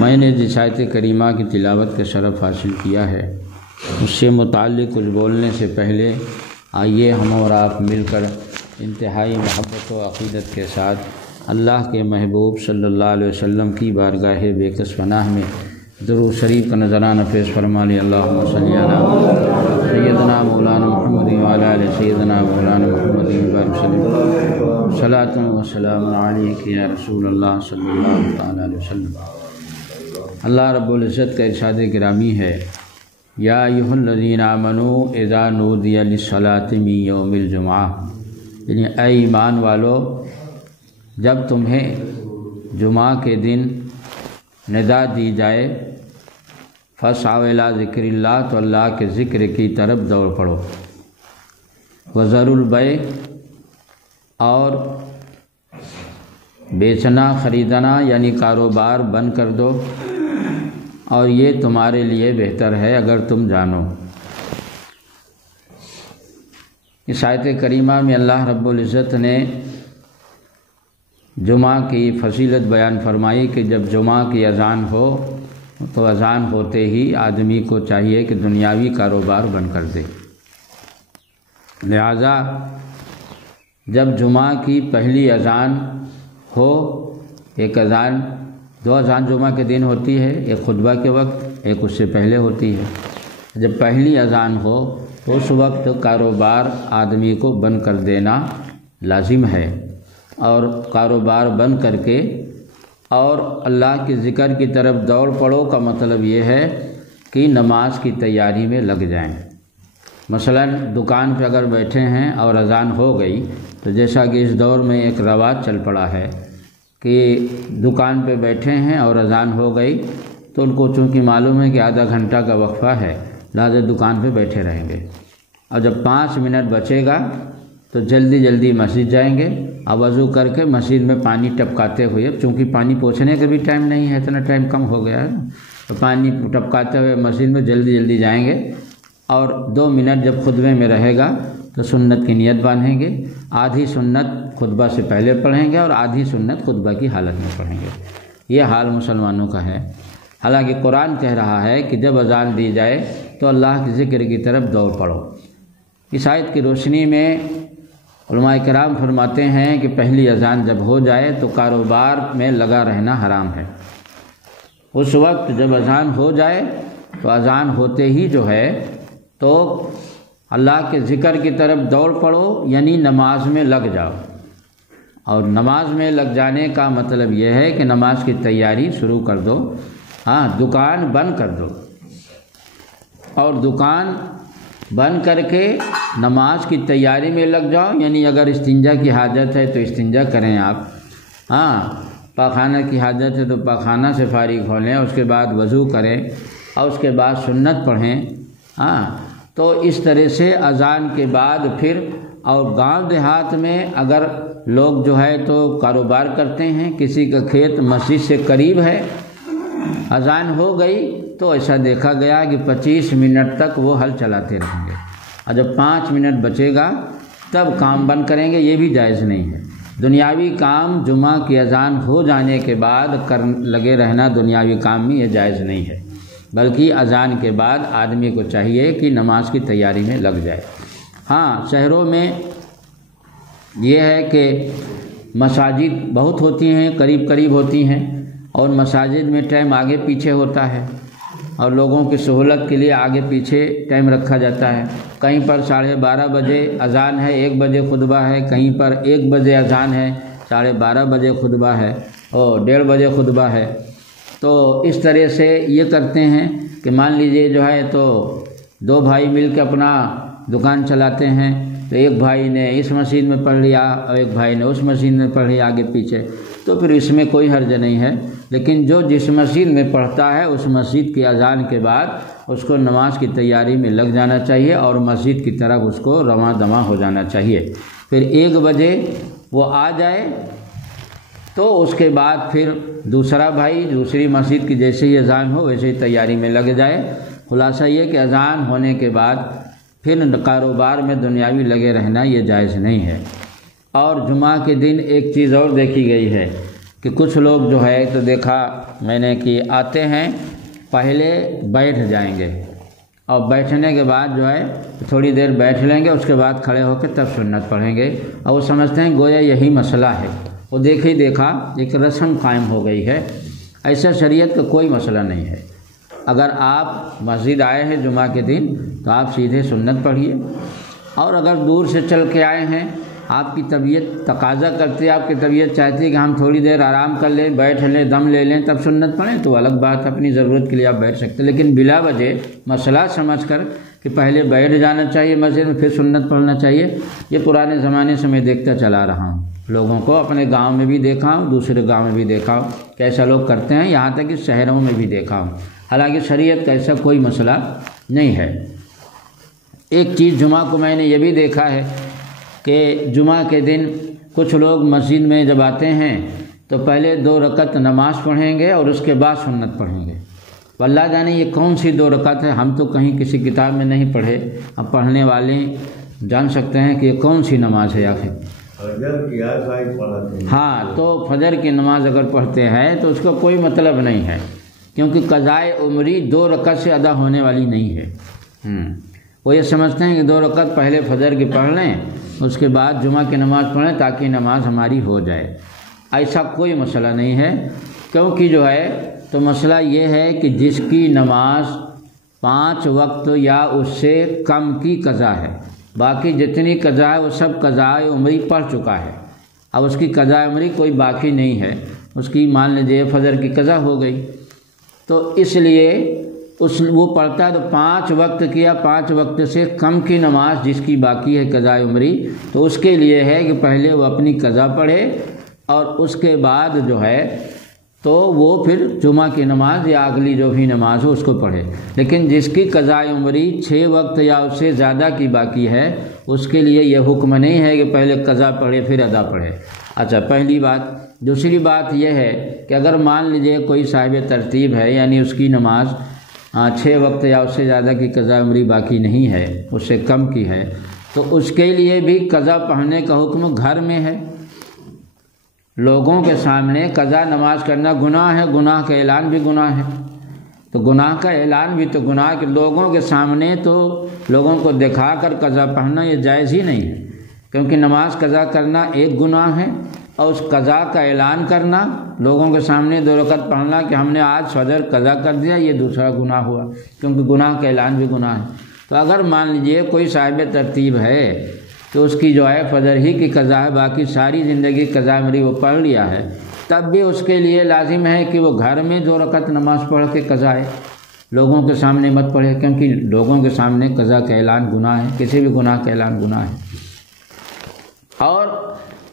میں نے جس آیت کریمہ کی تلاوت کا شرف حاصل کیا ہے اس سے متعلق کچھ بولنے سے پہلے آئیے ہم اور آپ مل کر انتہائی محبت و عقیدت کے ساتھ اللہ کے محبوب صلی اللہ علیہ وسلم کی بارگاہ بے کس پناہ میں درود شریف کا نذرانہ پیش فرما لیں۔ اللہم صلی علی سیدنا مولانا محمد وعلی آل سیدنا مولانا محمد وسلم صلاۃ و سلام علیک یا رسول اللہ صلی اللہ تعالی علیہ وسلم۔ اللہ رب العزت کا ارشاد گرامی ہے، یا ایھا الذین آمنوا اذا نودی للصلاۃ من یوم الجمعہ، یعنی اے ایمان والو جب تمہیں جمعہ کے دن ندا دی جائے فاسعوا الی ذکر اللہ، تو اللہ کے ذکر کی طرف دوڑ پڑو، وذروا البیع، اور بیچنا خریدنا یعنی کاروبار بند کر دو، اور یہ تمہارے لیے بہتر ہے اگر تم جانو۔ اس آیت کریمہ میں اللہ رب العزت نے جمعہ کی فضیلت بیان فرمائی کہ جب جمعہ کی اذان ہو تو اذان ہوتے ہی آدمی کو چاہیے کہ دنیاوی کاروبار بند کر دے، لہذا جب جمعہ کی پہلی اذان ہو، ایک اذان، دو اذان جمعہ کے دن ہوتی ہے، ایک خطبہ کے وقت، ایک اس سے پہلے ہوتی ہے، جب پہلی اذان ہو تو اس وقت کاروبار آدمی کو بند کر دینا لازم ہے، اور کاروبار بند کر کے اور اللہ کے ذکر کی طرف دوڑ پڑو کا مطلب یہ ہے کہ نماز کی تیاری میں لگ جائیں۔ مثلا دکان پہ اگر بیٹھے ہیں اور اذان ہو گئی تو جیسا کہ اس دور میں ایک رواج چل پڑا ہے کہ دکان پہ بیٹھے ہیں اور اذان ہو گئی تو ان کو چونکہ معلوم ہے کہ آدھا گھنٹہ کا وقفہ ہے، لہٰذا دکان پہ بیٹھے رہیں گے، اور جب 5 منٹ بچے گا تو جلدی جلدی مسجد جائیں گے، اب وضو کر کے مسجد میں پانی ٹپکاتے ہوئے، اب چونکہ پانی پوچھنے کا بھی ٹائم نہیں ہے، اتنا ٹائم کم ہو گیا ہے، تو پانی ٹپکاتے ہوئے مسجد میں جلدی جلدی جائیں گے، اور 2 منٹ جب خطبے میں رہے گا تو سنت کی نیت باندھیں گے، آدھی سنت خطبہ سے پہلے پڑھیں گے اور آدھی سنت خطبہ کی حالت میں پڑھیں گے۔ یہ حال مسلمانوں کا ہے، حالانکہ قرآن کہہ رہا ہے کہ جب اذان دی جائے تو اللہ کے ذکر کی طرف دوڑ پڑو۔ اس آیت کی روشنی میں علماء کرام فرماتے ہیں کہ پہلی اذان جب ہو جائے تو کاروبار میں لگا رہنا حرام ہے۔ اس وقت جب اذان ہو جائے تو اذان ہوتے ہی جو ہے تو اللہ کے ذکر کی طرف دوڑ پڑو، یعنی نماز میں لگ جاؤ، اور نماز میں لگ جانے کا مطلب یہ ہے کہ نماز کی تیاری شروع کر دو، دکان بند کر دو، اور دکان بند کر کے نماز کی تیاری میں لگ جاؤ، یعنی اگر استنجا کی حاجت ہے تو استنجا کریں آپ، پاخانہ کی حاجت ہے تو پاخانہ سے فارغ ہو لیں، اس کے بعد وضو کریں اور اس کے بعد سنت پڑھیں، تو اس طرح سے اذان کے بعد پھر، اور گاؤں دیہات میں اگر لوگ جو ہے تو کاروبار کرتے ہیں، کسی کا کھیت مسجد سے قریب ہے، اذان ہو گئی تو ایسا دیکھا گیا کہ 25 منٹ تک وہ ہل چلاتے رہیں گے، اور جب 5 منٹ بچے گا تب کام بند کریں گے، یہ بھی جائز نہیں ہے۔ دنیاوی کام جمعہ کی اذان ہو جانے کے بعد لگے رہنا دنیاوی کام میں یہ جائز نہیں ہے، بلکہ اذان کے بعد آدمی کو چاہیے کہ نماز کی تیاری میں لگ جائے۔ شہروں میں یہ ہے کہ مساجد بہت ہوتی ہیں، قریب قریب ہوتی ہیں، اور مساجد میں ٹائم آگے پیچھے ہوتا ہے، اور لوگوں کی سہولت کے لیے آگے پیچھے ٹائم رکھا جاتا ہے، کہیں پر 12:30 بجے اذان ہے، 1 بجے خطبہ ہے، کہیں پر 1 بجے اذان ہے، 12:30 بجے خطبہ ہے، اور 1:30 بجے خطبہ ہے۔ تو اس طرح سے یہ کرتے ہیں کہ مان لیجئے جو ہے تو 2 بھائی مل کے اپنا دکان چلاتے ہیں، تو ایک بھائی نے اس مسجد میں پڑھ لیا اور ایک بھائی نے اس مسجد میں پڑھ لیا آگے پیچھے، تو پھر اس میں کوئی حرج نہیں ہے، لیکن جو جس مسجد میں پڑھتا ہے اس مسجد کی اذان کے بعد اس کو نماز کی تیاری میں لگ جانا چاہیے، اور مسجد کی طرف اس کو رواں دواں ہو جانا چاہیے۔ پھر 1 بجے وہ آ جائے تو اس کے بعد پھر دوسرا بھائی دوسری مسجد کی جیسے ہی اذان ہو ویسے ہی تیاری میں لگ جائے۔ خلاصہ یہ کہ اذان ہونے کے بعد پھر کاروبار میں دنیاوی لگے رہنا یہ جائز نہیں ہے۔ اور جمعہ کے دن ایک چیز اور دیکھی گئی ہے کہ کچھ لوگ جو ہے تو دیکھا میں نے کہ آتے ہیں پہلے بیٹھ جائیں گے اور بیٹھنے کے بعد جو ہے تھوڑی دیر بیٹھ لیں گے، اس کے بعد کھڑے ہو کے تب سنت پڑھیں گے، اور وہ سمجھتے ہیں گویا یہی مسئلہ ہے۔ وہ دیکھا ایک رسم قائم ہو گئی ہے، ایسا شریعت کا کوئی مسئلہ نہیں ہے۔ اگر آپ مسجد آئے ہیں جمعہ کے دن تو آپ سیدھے سنت پڑھیے، اور اگر دور سے چل کے آئے ہیں، آپ کی طبیعت تقاضا کرتی ہے، آپ کی طبیعت چاہتی ہے کہ ہم تھوڑی دیر آرام کر لیں، بیٹھ لیں، دم لے لیں، تب سنت پڑھیں، تو الگ بات، اپنی ضرورت کے لیے آپ بیٹھ سکتے ہیں، لیکن بلا وجہ مسئلہ سمجھ کر کہ پہلے بیٹھ جانا چاہیے مسجد میں پھر سنت پڑھنا چاہیے، یہ پرانے زمانے سے میں دیکھتا چلا رہا ہوں، لوگوں کو اپنے گاؤں میں بھی دیکھا ہوں، دوسرے گاؤں میں بھی دیکھا ہوں کہ ایسا لوگ کرتے ہیں، یہاں تک کہ شہروں میں بھی دیکھا ہوں، حالانکہ شریعت کا ایسا کوئی مسئلہ نہیں ہے۔ ایک چیز جمعہ کو میں نے یہ بھی دیکھا ہے کہ جمعہ کے دن کچھ لوگ مسجد میں جب آتے ہیں تو پہلے 2 رکعت نماز پڑھیں گے اور اس کے بعد سنت پڑھیں گے۔ اللہ جانے یہ کون سی 2 رکعت ہے، ہم تو کہیں کسی کتاب میں نہیں پڑھے، اب پڑھنے والے جان سکتے ہیں کہ یہ کون سی نماز ہے آخر۔ فجر کی پڑھتے ہیں، ہاں، تو فجر کی نماز اگر پڑھتے ہیں تو اس کا کوئی مطلب نہیں ہے، کیونکہ قضائے عمری 2 رکعت سے ادا ہونے والی نہیں ہے۔ وہ یہ سمجھتے ہیں کہ 2 رکعت پہلے فجر کی پڑھ لیں، اس کے بعد جمعہ کی نماز پڑھیں تاکہ نماز ہماری ہو جائے۔ ایسا کوئی مسئلہ نہیں ہے، کیونکہ جو ہے تو مسئلہ یہ ہے کہ جس کی نماز 5 وقت یا اس سے کم کی قضا ہے، باقی جتنی قضا ہے وہ سب قضائے عمری پڑھ چکا ہے، اب اس کی قضائے عمری کوئی باقی نہیں ہے، اس کی مان لیجیے فجر کی قضا ہو گئی، تو اس لیے وہ پڑھتا ہے تو 5 وقت کیا، 5 وقت سے کم کی نماز جس کی باقی ہے قضائے عمری، تو اس کے لیے ہے کہ پہلے وہ اپنی قضا پڑھے اور اس کے بعد جو ہے تو وہ پھر جمعہ کی نماز یا اگلی جو بھی نماز ہو اس کو پڑھے۔ لیکن جس کی قضائے عمری 6 وقت یا اس سے زیادہ کی باقی ہے، اس کے لیے یہ حکم نہیں ہے کہ پہلے قضا پڑھے پھر ادا پڑھے۔ اچھا، پہلی بات۔ دوسری بات یہ ہے کہ اگر مان لیجئے کوئی صاحب ترتیب ہے، یعنی اس کی نماز 6 وقت یا اس سے زیادہ کی قضا عمری باقی نہیں ہے، اس سے کم کی ہے، تو اس کے لیے بھی قضا پڑھنے کا حکم گھر میں ہے۔ لوگوں کے سامنے قضا نماز کرنا گناہ ہے، گناہ کا اعلان بھی گناہ ہے، تو گناہ کا اعلان بھی تو گناہ کہ لوگوں کے سامنے تو لوگوں کو دکھا کر قضا پڑھنا یہ جائز ہی نہیں ہے، کیونکہ نماز قضا کرنا ایک گناہ ہے اور اس قضا کا اعلان کرنا، لوگوں کے سامنے 2 رکعت پڑھنا کہ ہم نے آج فجر قضا کر دیا، یہ دوسرا گناہ ہوا، کیونکہ گناہ کا اعلان بھی گناہ ہے۔ تو اگر مان لیجئے کوئی صاحب ترتیب ہے تو اس کی جو ہے فجر ہی کی قضا ہے، باقی ساری زندگی قضا عمری وہ پڑھ لیا ہے، تب بھی اس کے لیے لازم ہے کہ وہ گھر میں 2 رکعت نماز پڑھ کے قضا ہے، لوگوں کے سامنے مت پڑھے، کیونکہ لوگوں کے سامنے قضا کا اعلان گناہ ہے، کسی بھی گناہ کا اعلان گناہ ہے۔ اور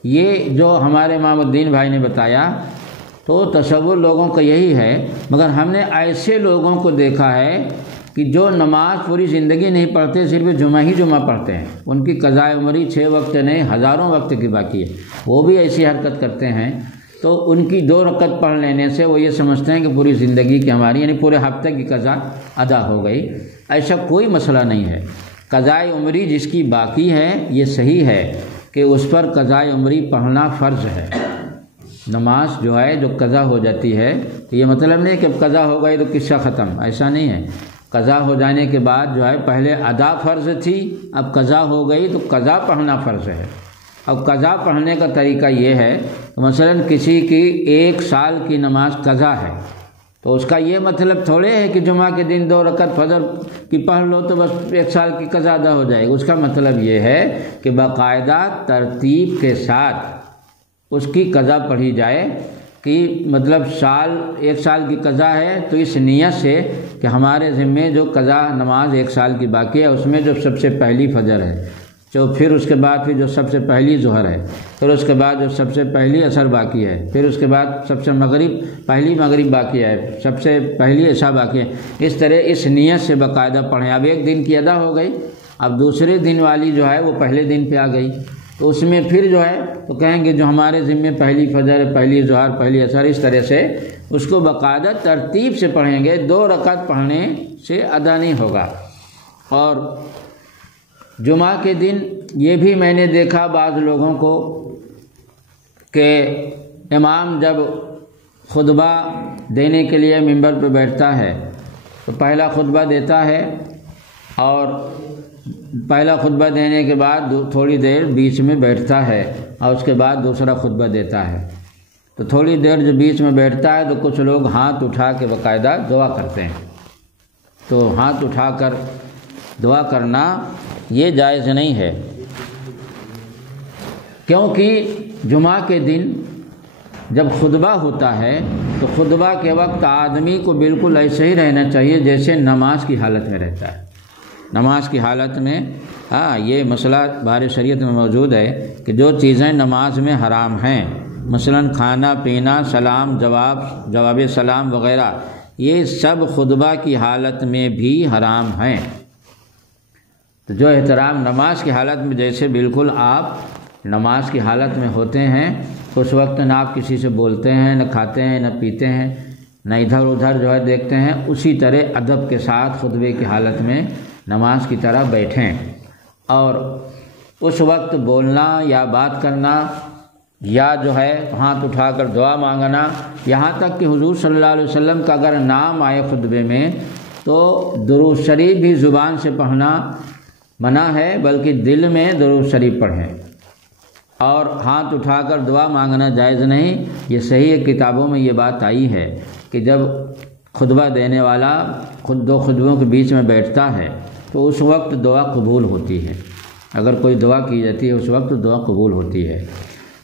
یہ جو ہمارے امام الدین بھائی نے بتایا تو تصور لوگوں کا یہی ہے، مگر ہم نے ایسے لوگوں کو دیکھا ہے کہ جو نماز پوری زندگی نہیں پڑھتے، صرف جمعہ پڑھتے ہیں، ان کی قضائے عمری 6 وقت نہیں ہزاروں وقت کی باقی ہے، وہ بھی ایسی حرکت کرتے ہیں، تو ان کی 2 رکعت پڑھ لینے سے وہ یہ سمجھتے ہیں کہ پوری زندگی کی ہماری یعنی پورے ہفتے کی قضا ادا ہو گئی۔ ایسا کوئی مسئلہ نہیں ہے۔ قضائے عمری جس کی باقی ہے یہ صحیح ہے کہ اس پر قضائے عمری پڑھنا فرض ہے۔ نماز جو ہے جو قضا ہو جاتی ہے تو یہ مطلب نہیں کہ اب قضا ہو گئی تو قصہ ختم، ایسا نہیں ہے۔ قضا ہو جانے کے بعد جو ہے پہلے ادا فرض تھی، اب قضا ہو گئی تو قضا پڑھنا فرض ہے۔ اب قضا پڑھنے کا طریقہ یہ ہے کہ مثلا کسی کی 1 سال کی نماز قضا ہے تو اس کا یہ مطلب تھوڑے ہے کہ جمعہ کے دن 2 رکعت فجر کی پڑھ لو تو بس 1 سال کی قضا ادا ہو جائے گی۔ اس کا مطلب یہ ہے کہ باقاعدہ ترتیب کے ساتھ اس کی قضا پڑھی جائے کہ مطلب 1 سال کی قضا ہے تو اس نیت سے کہ ہمارے ذمے جو قضا نماز 1 سال کی باقی ہے اس میں جو سب سے پہلی فجر ہے، جو پھر اس کے بعد پھر جو سب سے پہلی ظہر ہے، پھر اس کے بعد جو سب سے پہلی عصر باقی ہے، پھر اس کے بعد سب سے پہلی مغرب باقی ہے، سب سے پہلی عشاء باقی ہے، اس طرح اس نیت سے باقاعدہ پڑھیں۔ اب 1 دن کی ادا ہو گئی، اب دوسرے دن والی جو ہے وہ پہلے دن پہ آ گئی تو اس میں پھر جو ہے تو کہیں گے جو ہمارے ذمے پہلی فجر ہے، پہلی ظہر، پہلی عصر، اس طرح سے اس کو باقاعدہ ترتیب سے پڑھیں گے، 2 رکعت پڑھنے سے ادا نہیں ہوگا۔ اور جمعہ کے دن یہ بھی میں نے دیکھا بعض لوگوں کو کہ امام جب خطبہ دینے کے لیے منبر پہ بیٹھتا ہے تو پہلا خطبہ دیتا ہے، اور پہلا خطبہ دینے کے بعد تھوڑی دیر بیچ میں بیٹھتا ہے، اور اس کے بعد دوسرا خطبہ دیتا ہے۔ تو تھوڑی دیر جو بیچ میں بیٹھتا ہے تو کچھ لوگ ہاتھ اٹھا کے باقاعدہ دعا کرتے ہیں۔ تو ہاتھ اٹھا کر دعا کرنا یہ جائز نہیں ہے، کیونکہ جمعہ کے دن جب خطبہ ہوتا ہے تو خطبہ کے وقت آدمی کو بالکل ایسے ہی رہنا چاہیے جیسے نماز کی حالت میں رہتا ہے۔ نماز کی حالت میں یہ مسئلہ بارِ شریعت میں موجود ہے کہ جو چیزیں نماز میں حرام ہیں، مثلا کھانا پینا، سلام جواب سلام وغیرہ، یہ سب خطبہ کی حالت میں بھی حرام ہیں۔ تو جو احترام نماز کی حالت میں جیسے بالکل آپ نماز کی حالت میں ہوتے ہیں، اس وقت نہ آپ کسی سے بولتے ہیں، نہ کھاتے ہیں، نہ پیتے ہیں، نہ ادھر ادھر جو ہے دیکھتے ہیں، اسی طرح ادب کے ساتھ خطبے کی حالت میں نماز کی طرح بیٹھیں، اور اس وقت بولنا یا بات کرنا یا جو ہے ہاتھ اٹھا کر دعا مانگنا، یہاں تک کہ حضور صلی اللہ علیہ وسلم کا اگر نام آئے خطبے میں تو درود شریف بھی زبان سے پڑھنا منع ہے، بلکہ دل میں درود شریف پڑھیں، اور ہاتھ اٹھا کر دعا مانگنا جائز نہیں۔ یہ صحیح ہے، کتابوں میں یہ بات آئی ہے کہ جب خطبہ دینے والا دو خطبوں کے بیچ میں بیٹھتا ہے تو اس وقت دعا قبول ہوتی ہے، اگر کوئی دعا کی جاتی ہے اس وقت دعا قبول ہوتی ہے۔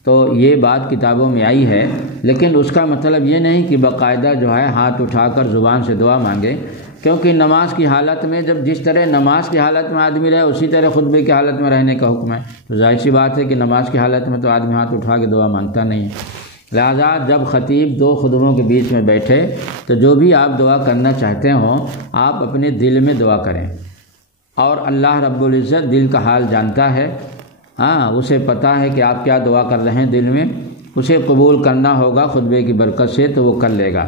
تو یہ بات کتابوں میں آئی ہے، لیکن اس کا مطلب یہ نہیں کہ باقاعدہ جو ہے ہاتھ اٹھا کر زبان سے دعا مانگے، کیونکہ نماز کی حالت میں جب جس طرح نماز کی حالت میں آدمی رہے اسی طرح خطبے کی حالت میں رہنے کا حکم ہے، تو ظاہر سی بات ہے کہ نماز کی حالت میں تو آدمی ہاتھ اٹھا کے دعا مانگتا نہیں ہے۔ لہذا جب خطیب دو خطبوں کے بیچ میں بیٹھے تو جو بھی آپ دعا کرنا چاہتے ہوں آپ اپنے دل میں دعا کریں، اور اللہ رب العزت دل کا حال جانتا ہے، اسے پتہ ہے کہ آپ کیا دعا کر رہے ہیں دل میں، اسے قبول کرنا ہوگا خطبے کی برکت سے تو وہ کر لے گا۔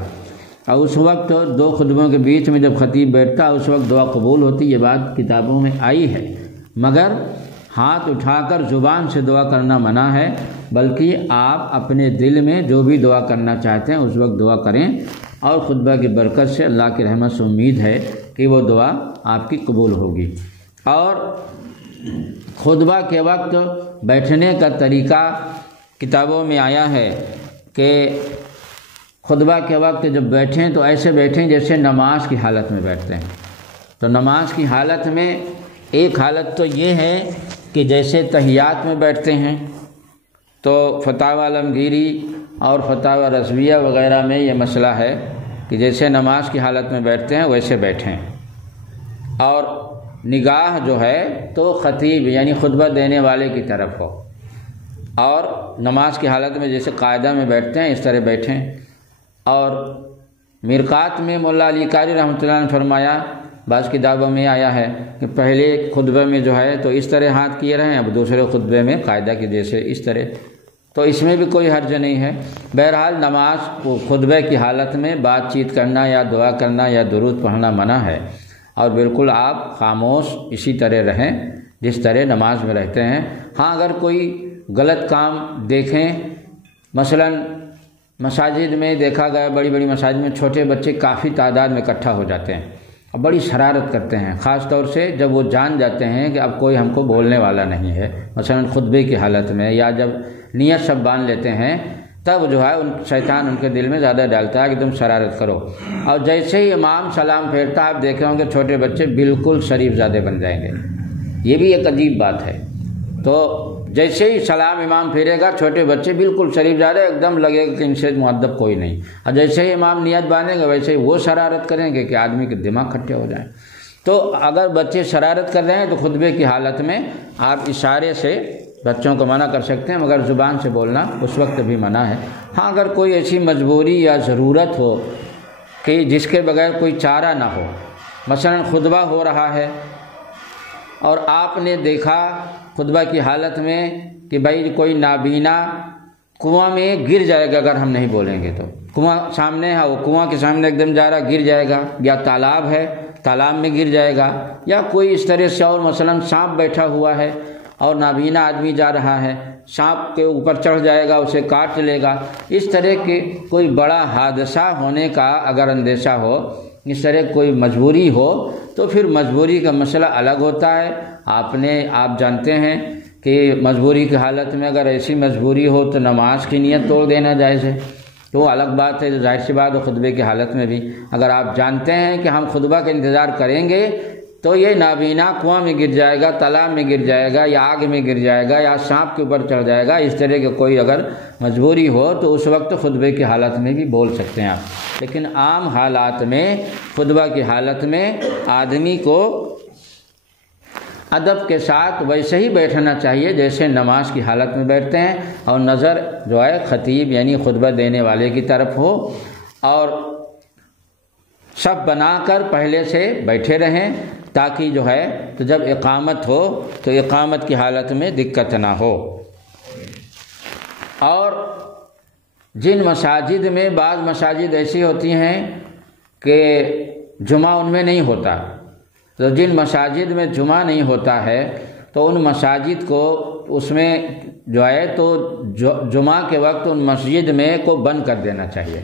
اور اس وقت دو خطبوں کے بیچ میں جب خطیب بیٹھتا اس وقت دعا قبول ہوتی، یہ بات کتابوں میں آئی ہے، مگر ہاتھ اٹھا کر زبان سے دعا کرنا منع ہے، بلکہ آپ اپنے دل میں جو بھی دعا کرنا چاہتے ہیں اس وقت دعا کریں، اور خطبہ کی برکت سے اللہ کی رحمت سے امید ہے کہ وہ دعا آپ کی قبول ہوگی۔ اور خطبہ کے وقت بیٹھنے کا طریقہ کتابوں میں آیا ہے کہ خطبہ کے وقت جب بیٹھیں تو ایسے بیٹھیں جیسے نماز کی حالت میں بیٹھتے ہیں۔ تو نماز کی حالت میں ایک حالت تو یہ ہے کہ جیسے تحیات میں بیٹھتے ہیں، تو فتاوی عالمگیری اور فتاوی رضویہ وغیرہ میں یہ مسئلہ ہے کہ جیسے نماز کی حالت میں بیٹھتے ہیں ویسے بیٹھیں، اور نگاہ جو ہے تو خطیب یعنی خطبہ دینے والے کی طرف ہو، اور نماز کی حالت میں جیسے قاعدہ میں بیٹھتے ہیں اس طرح بیٹھیں۔ اور مرقات میں مولا علی قاری رحمۃ اللہ نے فرمایا، بعض کتابوں میں آیا ہے کہ پہلے خطبے میں جو ہے تو اس طرح ہاتھ کیے رہیں، اب دوسرے خطبے میں قاعدہ کے جیسے اس طرح، تو اس میں بھی کوئی حرج نہیں ہے۔ بہرحال نماز کو خطبے کی حالت میں بات چیت کرنا یا دعا کرنا یا درود پڑھنا منع ہے، اور بالکل آپ خاموش اسی طرح رہیں جس طرح نماز میں رہتے ہیں۔ ہاں اگر کوئی غلط کام دیکھیں، مثلا مساجد میں دیکھا گیا، بڑی بڑی مساجد میں چھوٹے بچے کافی تعداد میں اکٹھا ہو جاتے ہیں اور بڑی شرارت کرتے ہیں، خاص طور سے جب وہ جان جاتے ہیں کہ اب کوئی ہم کو بولنے والا نہیں ہے، مثلا خطبے کی حالت میں، یا جب نیت سب باندھ لیتے ہیں تب جو ہے شیطان ان کے دل میں زیادہ ڈالتا ہے کہ تم شرارت کرو، اور جیسے ہی امام سلام پھیرتا آپ دیکھیں ہوں گے چھوٹے بچے بالکل شریف زادے بن جائیں گے۔ یہ بھی ایک عجیب بات ہے۔ تو جیسے ہی سلام امام پھیرے گا چھوٹے بچے بالکل شریف زادے، ایک دم لگے گا کہ ان سے مؤدب کوئی نہیں، اور جیسے ہی امام نیت باندھیں گے ویسے ہی وہ شرارت کریں گے کہ آدمی کے دماغ کھٹے ہو جائیں۔ تو اگر بچے شرارت کر رہے ہیں تو خطبے کی حالت میں آپ اشارے سے بچوں کو منع کر سکتے ہیں، مگر زبان سے بولنا اس وقت بھی منع ہے۔ ہاں اگر کوئی ایسی مجبوری یا ضرورت ہو کہ جس کے بغیر کوئی چارہ نہ ہو، مثلا خطبہ ہو رہا ہے اور آپ نے دیکھا خطبہ کی حالت میں کہ بھائی کوئی نابینا کنواں میں گر جائے گا اگر ہم نہیں بولیں گے، تو کنواں سامنے ہے، وہ کنواں کے سامنے ایک دم جا رہا گر جائے گا، یا تالاب ہے تالاب میں گر جائے گا، یا کوئی اس طرح سے، اور مثلا سانپ بیٹھا ہوا ہے اور نابینا آدمی جا رہا ہے، سانپ کے اوپر چڑھ جائے گا، اسے کاٹ لے گا، اس طرح کے کوئی بڑا حادثہ ہونے کا اگر اندیشہ ہو، اس طرح کوئی مجبوری ہو تو پھر مجبوری کا مسئلہ الگ ہوتا ہے۔ آپ جانتے ہیں کہ مجبوری کی حالت میں اگر ایسی مجبوری ہو تو نماز کی نیت توڑ دینا جائز ہے، تو وہ الگ بات ہے، ظاہر سی بات ہے۔ خطبے کی حالت میں بھی اگر آپ جانتے ہیں کہ ہم خطبہ کا انتظار کریں گے تو یہ نابینا کنواں میں گر جائے گا، تالاب میں گر جائے گا، یا آگ میں گر جائے گا، یا سانپ کے اوپر چڑھ جائے گا، اس طرح کی کوئی اگر مجبوری ہو تو اس وقت خطبے کی حالت میں بھی بول سکتے ہیں آپ۔ لیکن عام حالات میں خطبہ کی حالت میں آدمی کو ادب کے ساتھ ویسے ہی بیٹھنا چاہیے جیسے نماز کی حالت میں بیٹھتے ہیں، اور نظر جو ہے خطیب یعنی خطبہ دینے والے کی طرف ہو، اور صف بنا کر پہلے سے بیٹھے رہیں تاکہ جو ہے تو جب اقامت ہو تو اقامت کی حالت میں دقت نہ ہو۔ اور جن مساجد میں بعض مساجد ایسی ہوتی ہیں کہ جمعہ ان میں نہیں ہوتا، تو جن مساجد میں جمعہ نہیں ہوتا ہے تو ان مساجد کو اس میں جو ہے تو جمعہ کے وقت ان مسجد میں کو بند کر دینا چاہیے۔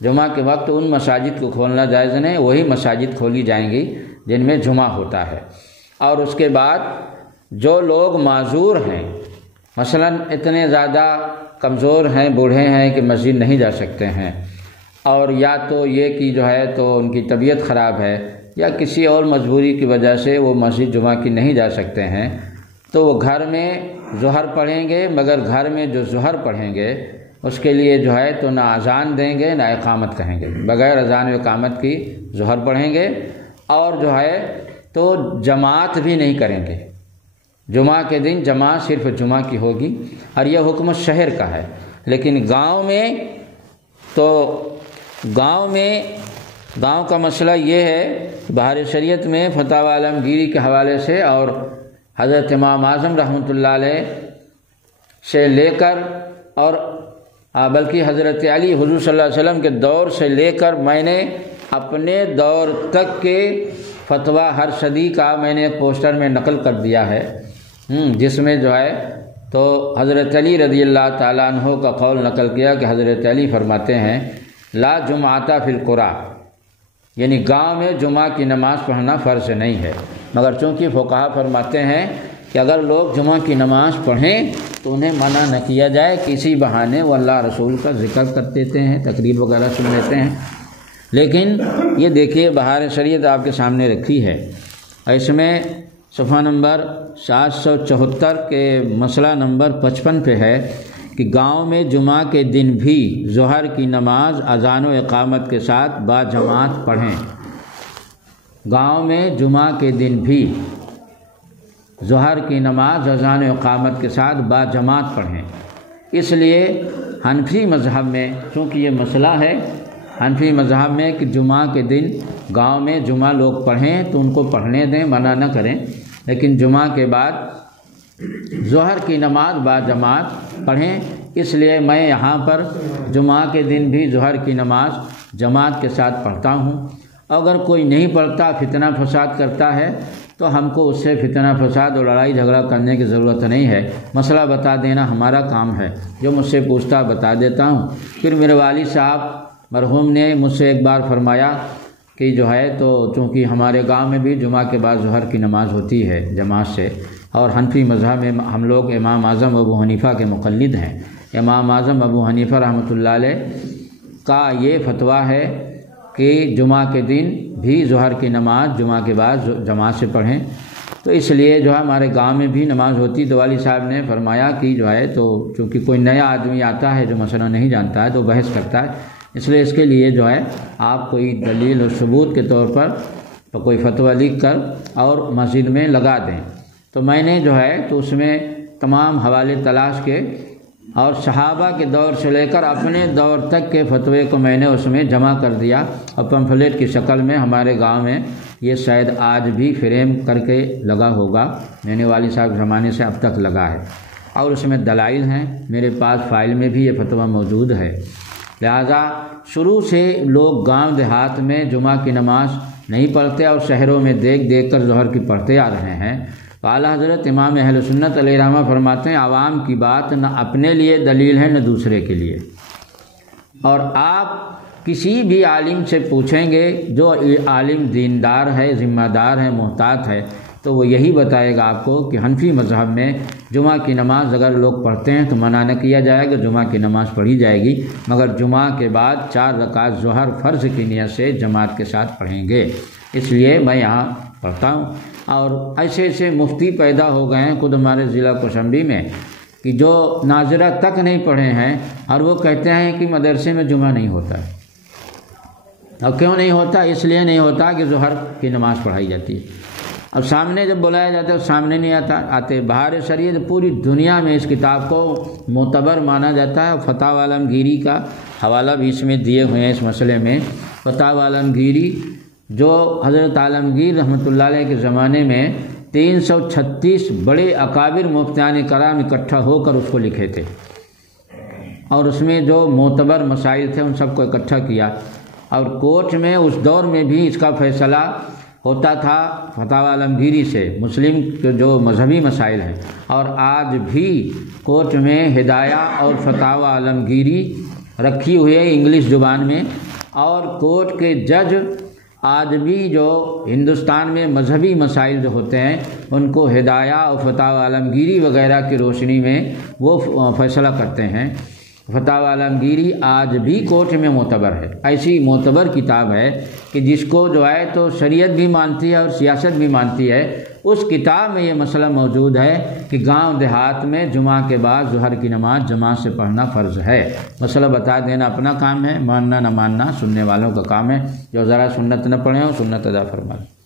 جمعہ کے وقت ان مساجد کو کھولنا جائز نہیں، وہی مساجد کھولی جائیں گی جن میں جمعہ ہوتا ہے۔ اور اس کے بعد جو لوگ معذور ہیں، مثلا اتنے زیادہ کمزور ہیں، بوڑھے ہیں کہ مسجد نہیں جا سکتے ہیں، اور یا تو یہ کہ جو ہے تو ان کی طبیعت خراب ہے یا کسی اور مجبوری کی وجہ سے وہ مسجد جمعہ کی نہیں جا سکتے ہیں، تو وہ گھر میں ظہر پڑھیں گے، مگر گھر میں جو ظہر پڑھیں گے اس کے لیے جو ہے تو نہ اذان دیں گے نہ اقامت کہیں گے، بغیر اذان و اقامت کی ظہر پڑھیں گے، اور جو ہے تو جماعت بھی نہیں کریں گے۔ جمعہ کے دن جماعت صرف جمعہ کی ہوگی، اور یہ حکم شہر کا ہے۔ لیکن گاؤں میں تو گاؤں کا مسئلہ یہ ہے، بہار شریعت میں فتاوی عالمگیری کے حوالے سے اور حضرت امام اعظم رحمۃ اللہ علیہ سے لے کر اور بلکہ حضرت علی حضور صلی اللہ علیہ وسلم کے دور سے لے کر میں نے اپنے دور تک کے فتویٰ ہر صدی کا میں نے ایک پوسٹر میں نقل کر دیا ہے، جس میں جو ہے تو حضرت علی رضی اللہ تعالیٰ عنہ کا قول نقل کیا کہ حضرت علی فرماتے ہیں لا جمعۃ فی القریٰ، یعنی گاؤں میں جمعہ کی نماز پڑھنا فرض نہیں ہے، مگر چونکہ فقہا فرماتے ہیں کہ اگر لوگ جمعہ کی نماز پڑھیں تو انہیں منع نہ کیا جائے، کسی بہانے وہ اللہ رسول کا ذکر کر دیتے ہیں، تقریر وغیرہ سن لیتے ہیں۔ لیکن یہ دیکھیے بہار شریعت آپ کے سامنے رکھی ہے، اس میں صفحہ نمبر 774 کے مسئلہ نمبر 55 پہ ہے کہ گاؤں میں جمعہ کے دن بھی ظہر کی نماز اذان و اقامت کے ساتھ با جماعت پڑھیں۔ گاؤں میں جمعہ کے دن بھی ظہر کی نماز اذان و اقامت کے ساتھ با جماعت پڑھیں۔ اس لیے حنفی مذہب میں چونکہ یہ مسئلہ ہے، حنفی مذہب میں کہ جمعہ کے دن گاؤں میں جمعہ لوگ پڑھیں تو ان کو پڑھنے دیں، منع نہ کریں، لیکن جمعہ کے بعد ظہر کی نماز با جماعت پڑھیں۔ اس لیے میں یہاں پر جمعہ کے دن بھی ظہر کی نماز جماعت کے ساتھ پڑھتا ہوں۔ اگر کوئی نہیں پڑھتا، فتنہ فساد کرتا ہے، تو ہم کو اس سے فتنہ فساد اور لڑائی جھگڑا کرنے کی ضرورت نہیں ہے، مسئلہ بتا دینا ہمارا کام ہے، جو مجھ سے پوچھتا بتا دیتا ہوں۔ پھر میرے والد صاحب مرحوم نے مجھ سے ایک بار فرمایا کہ جو ہے تو چونکہ ہمارے گاؤں میں بھی جمعہ کے بعد ظہر کی نماز ہوتی ہے جماعت سے، اور حنفی مذہب میں ہم لوگ امام اعظم ابو حنیفہ کے مقلد ہیں، امام اعظم ابو حنیفہ رحمۃ اللہ علیہ کا یہ فتویٰ ہے کہ جمعہ کے دن بھی ظہر کی نماز جمعہ کے بعد جماعت سے پڑھیں۔ تو اس لیے جو ہے ہمارے گاؤں میں بھی نماز ہوتی، تو والد صاحب نے فرمایا کہ جو ہے تو چونکہ کوئی نیا آدمی آتا ہے جو مسئلہ نہیں جانتا ہے تو بحث کرتا ہے، اس لیے اس کے لیے جو ہے آپ کوئی دلیل اور ثبوت کے طور پر کوئی فتویٰ لکھ کر اور مسجد میں لگا دیں۔ تو میں نے جو ہے تو اس میں تمام حوالے تلاش کے اور صحابہ کے دور سے لے کر اپنے دور تک کے فتوے کو میں نے اس میں جمع کر دیا، اور پمفلیٹ کی شکل میں ہمارے گاؤں میں یہ شاید آج بھی فریم کر کے لگا ہوگا، میں نے والد صاحب زمانے سے اب تک لگا ہے، اور اس میں دلائل ہیں، میرے پاس فائل میں بھی یہ فتویٰ موجود ہے۔ لہذا شروع سے لوگ گاؤں دیہات میں جمعہ کی نماز نہیں پڑھتے اور شہروں میں دیکھ دیکھ کر ظہر کی پڑھتے آ رہے ہیں، تو اعلیٰ حضرت امام اہل سنت علیہ رحمہ فرماتے ہیں عوام کی بات نہ اپنے لیے دلیل ہے نہ دوسرے کے لیے، اور آپ کسی بھی عالم سے پوچھیں گے جو عالم دیندار ہے، ذمہ دار ہے، محتاط ہے، تو وہ یہی بتائے گا آپ کو کہ حنفی مذہب میں جمعہ کی نماز اگر لوگ پڑھتے ہیں تو منع نہ کیا جائے گا، جمعہ کی نماز پڑھی جائے گی، مگر جمعہ کے بعد 4 رکعت ظہر فرض کی نیت سے جماعت کے ساتھ پڑھیں گے۔ اس لیے میں یہاں پڑھتا ہوں، اور ایسے ایسے مفتی پیدا ہو گئے ہیں خود ہمارے ضلع کوشمبی میں کہ جو ناظرہ تک نہیں پڑھے ہیں، اور وہ کہتے ہیں کہ مدرسے میں جمعہ نہیں ہوتا ہے۔ اور کیوں نہیں ہوتا؟ اس لیے نہیں ہوتا کہ ظہر کی نماز پڑھائی جاتی ہے۔ اب سامنے جب بلایا جاتا ہے سامنے نہیں آتے۔ بہار شریعت پوری دنیا میں اس کتاب کو معتبر مانا جاتا ہے۔ فتاوی عالمگیری کا حوالہ بھی اس میں دیے ہوئے ہیں۔ اس مسئلے میں فتاوی عالمگیری جو حضرت عالمگیر رحمۃ اللہ علیہ کے زمانے میں 336 بڑے اکابر مفتیان کرام اکٹھا ہو کر اس کو لکھے تھے، اور اس میں جو معتبر مسائل تھے ان سب کو اکٹھا کیا، اور کورٹ میں اس دور میں بھی اس کا فیصلہ ہوتا تھا فتاوی عالمگیری سے، مسلم کے جو مذہبی مسائل ہیں، اور آج بھی کورٹ میں ہدایہ اور فتاوی عالمگیری رکھی ہوئی ہے انگلش زبان میں، اور کورٹ کے جج آج بھی جو ہندوستان میں مذہبی مسائل جو ہوتے ہیں ان کو ہدایہ اور فتاوی عالمگیری وغیرہ کی روشنی میں وہ فیصلہ کرتے ہیں۔ فتاوی عالمگیری آج بھی کورٹ میں معتبر ہے۔ ایسی معتبر کتاب ہے کہ جس کو جو ہے تو شریعت بھی مانتی ہے اور سیاست بھی مانتی ہے۔ اس کتاب میں یہ مسئلہ موجود ہے کہ گاؤں دیہات میں جمعہ کے بعد ظہر کی نماز جماعت سے پڑھنا فرض ہے۔ مسئلہ بتا دینا اپنا کام ہے، ماننا نہ ماننا سننے والوں کا کام ہے۔ جو ذرا سنت نہ پڑھے ہو سنت ادا فرما لیں۔